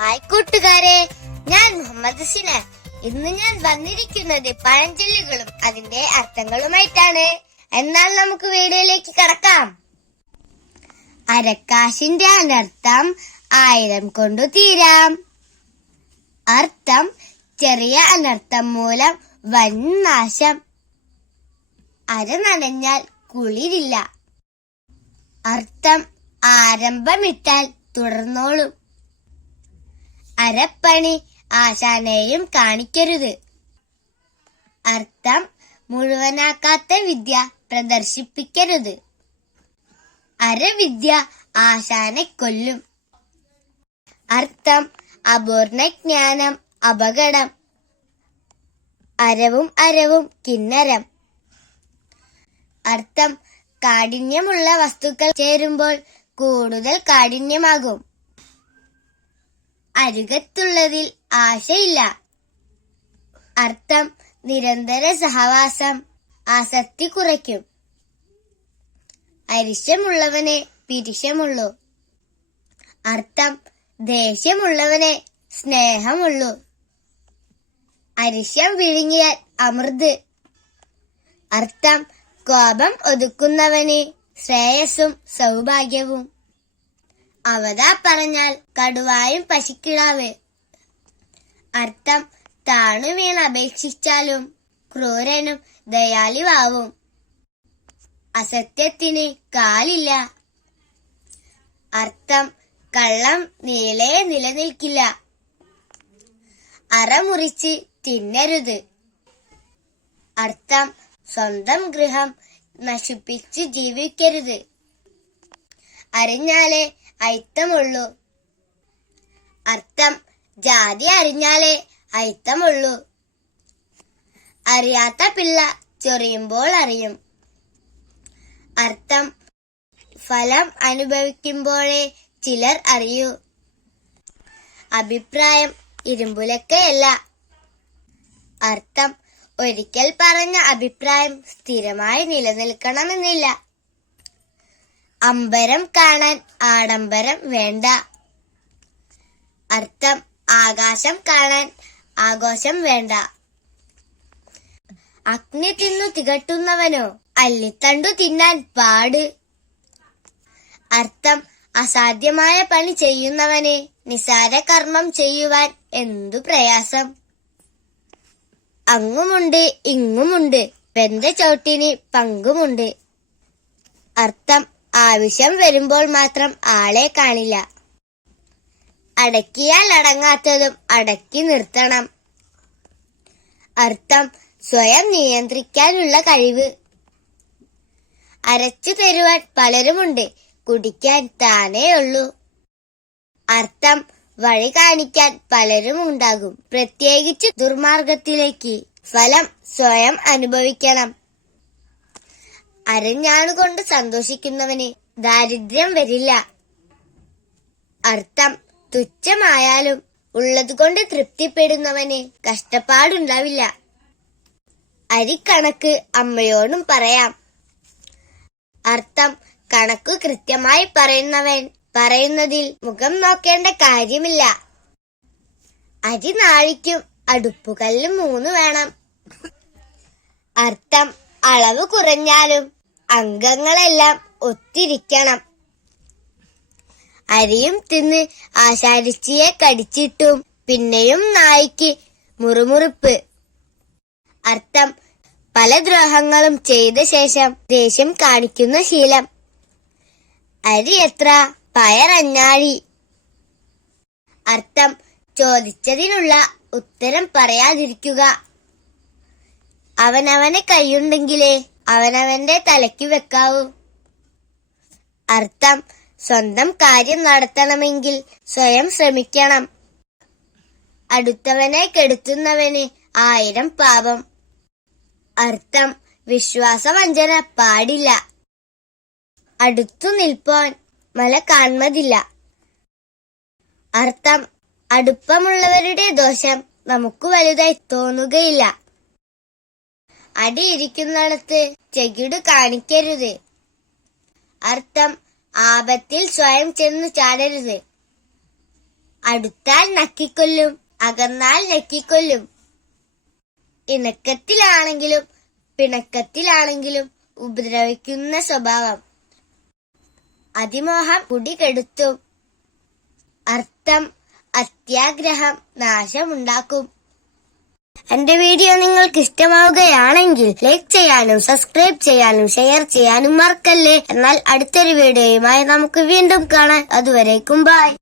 Hi കൂട്ടുകാരെ ഞാൻ മുഹമ്മദ് സിന. ഇന്ന് ഞാൻ വന്നിരിക്കുന്നത് പഴഞ്ചൊല്ലുകളും അതിന്റെ അർത്ഥങ്ങളുമായിട്ടാണ്. എന്നാൽ നമുക്ക് വീഡിയോയിലേക്ക് കടക്കാം. അരക്കാശിന്റെ അനർത്ഥം ആയിരം കൊണ്ടു തീരാം. അർത്ഥം ചെറിയ അനർത്ഥം മൂലം വൻ നാശം. അര നനഞ്ഞാൽ കുളിരില്ല. അർത്ഥം ആരംഭമിട്ടാൽ തുടർന്നോളും. അരപ്പണി. ആശാനെയും കാണിക്കരുത്. അർത്ഥം മുഴുവനാക്കാത്ത വിദ്യ പ്രദർശിപ്പിക്കരുത്. അരവിദ്യ ആശാനെ കൊല്ലും. അർത്ഥം അപൂർണ ജ്ഞാനം അപകടം. അരവും അരവും കിന്നരം. അർത്ഥം കാഠിന്യമുള്ള വസ്തുക്കൾ ചേരുമ്പോൾ കൂടുതൽ കാഠിന്യമാകും. അരുകത്തുള്ളതിൽ ആശയില്ല. അർത്ഥം നിരന്തര സഹവാസം ആസക്തി കുറയ്ക്കും. അരിശമുള്ളവനെ പിരിശമുള്ളൂ അർത്ഥം ദേഷ്യമുള്ളവനെ സ്നേഹമുള്ളൂ. അരിശം വിഴുങ്ങിയാൽ അമൃത്. അർത്ഥം കോപം ഒതുക്കുന്നവന് ശ്രേയസ്സും സൗഭാഗ്യവും. അവതാ പറഞ്ഞാൽ കടുവായും പശിക്കിടാവ്. അർത്ഥം താണു വീണ് അപേക്ഷിച്ചാലും ക്രൂരനും ദയാലുവാവും. അസത്യത്തിന് കാലില്ല. അർത്ഥം കള്ളം നീളെ നിലനിൽക്കില്ല. അറമുറിച്ച് തിന്നരുത്. അർത്ഥം സ്വന്തം ഗൃഹം നശിപ്പിച്ച് ജീവിക്കരുത്. അറിഞ്ഞാലേ അയിത്തമുള്ളൂ. അർത്ഥം ജാതി അറിഞ്ഞാലേ അയിത്തമുള്ളൂ. അറിയാത്ത പിള്ള ചൊറിയുമ്പോൾ അറിയും. അർത്ഥം ഫലം അനുഭവിക്കുമ്പോഴേ ചിലർ അറിയൂ. അഭിപ്രായം ഇരുമ്പുലക്കയല്ല. അർത്ഥം ഒരിക്കൽ പറഞ്ഞ അഭിപ്രായം സ്ഥിരമായി നിലനിൽക്കണമെന്നില്ല. അമ്പരം കാണാൻ ആഡംബരം വേണ്ട. അർത്ഥം ആകാശം കാണാൻ ആഘോഷം വേണ്ട. അഗ്നി തിന്നു തികട്ടുന്നവനോ അല്ലിത്തണ്ടു തിന്നാൻ പാട്. അർത്ഥം അസാധ്യമായ പണി ചെയ്യുന്നവനെ നിസാര കർമ്മം ചെയ്യുവാൻ എന്തു പ്രയാസം? അങ്ങുമുണ്ട് ഇങ്ങുമുണ്ട് പെന്ത ചോട്ടിന് പങ്കുമുണ്ട്. അർത്ഥം ആവശ്യം വരുമ്പോൾ മാത്രം ആളെ കാണില്ല. അടക്കിയാൽ അടങ്ങാത്തതും അടക്കി നിർത്തണം. അർത്ഥം സ്വയം നിയന്ത്രിക്കാനുള്ള കഴിവ്. അരച്ചു തരുവാൻ പലരുമുണ്ട് കുടിക്കാൻ താനേ ഉള്ളൂ. അർത്ഥം വഴി കാണിക്കാൻ പലരും ഉണ്ടാകും പ്രത്യേകിച്ച് ദുർമാർഗത്തിലേക്ക്. ഫലം സ്വയം അനുഭവിക്കണം. അരഞ്ഞാണുകൊണ്ട് സന്തോഷിക്കുന്നവന് ദാരിദ്ര്യം വരില്ല. അർത്ഥം തുച്ഛമായാലും ഉള്ളതുകൊണ്ട് തൃപ്തിപ്പെടുന്നവന് കഷ്ടപ്പാടുണ്ടാവില്ല. അരിക്കണക്ക് അമ്മയോടും പറയാം. അർത്ഥം കണക്ക് കൃത്യമായി പറയുന്നവൻ പറയുന്നതിൽ മുഖം നോക്കേണ്ട കാര്യമില്ല. അരി നാഴിക്കും അടുപ്പുകല്ലും മൂന്ന് വേണം. അർത്ഥം അളവ് കുറഞ്ഞാലും അംഗങ്ങളെല്ലാം ഒത്തിരിക്കണം. അരിയും തിന്ന് ആശാരിച്ചിയെ കടിച്ചിട്ടും പിന്നെയും നായിക്ക് മുറുമുറുപ്പ്. അർത്ഥം പല ദ്രോഹങ്ങളും ചെയ്ത ശേഷം ദേഷ്യം കാണിക്കുന്ന ശീലം. അരി എത്ര പയറഞ്ഞാഴി അർത്ഥം ചോദിച്ചതിനുള്ള ഉത്തരം പറയാതിരിക്കുക. അവനവനെ കൈയുണ്ടെങ്കിലേ അവനവന്റെ തലയ്ക്ക് വെക്കാവൂ. അർത്ഥം സ്വന്തം കാര്യം നടത്തണമെങ്കിൽ സ്വയം ശ്രമിക്കണം. അടുത്തവനെ കെടുത്തുന്നവന് ആയിരം പാപം. അർത്ഥം വിശ്വാസവഞ്ചന പാടില്ല. അടുത്തു നിൽപ്പോൻ മല കാൺമതില്ല. അർത്ഥം അടുപ്പമുള്ളവരുടെ ദോഷം നമുക്ക് വലുതായി തോന്നുകയില്ല. അടിയിരിക്കുന്നിടത്ത് ചെകിട് കാണിക്കരുത്. അർത്ഥം ആപത്തിൽ സ്വയം ചെന്ന് ചാടരുത്. അടുത്താൽ നക്കിക്കൊല്ലും അകന്നാൽ നക്കിക്കൊല്ലും ഇണക്കത്തിലാണെങ്കിലും പിണക്കത്തിലാണെങ്കിലും ഉപദ്രവിക്കുന്ന സ്വഭാവം. അതിമോഹം കുടികെടുത്തും. അർത്ഥം അത്യാഗ്രഹം നാശമുണ്ടാക്കും. എന്റെ വീഡിയോ നിങ്ങൾക്ക് ഇഷ്ടമാവുകയാണെങ്കിൽ ലൈക്ക് ചെയ്യാനും സബ്സ്ക്രൈബ് ചെയ്യാനും ഷെയർ ചെയ്യാനും മറക്കല്ലേ. എന്നാൽ അടുത്തൊരു വീഡിയോയുമായി നമുക്ക് വീണ്ടും കാണാം. അതുവരേക്കും ബൈ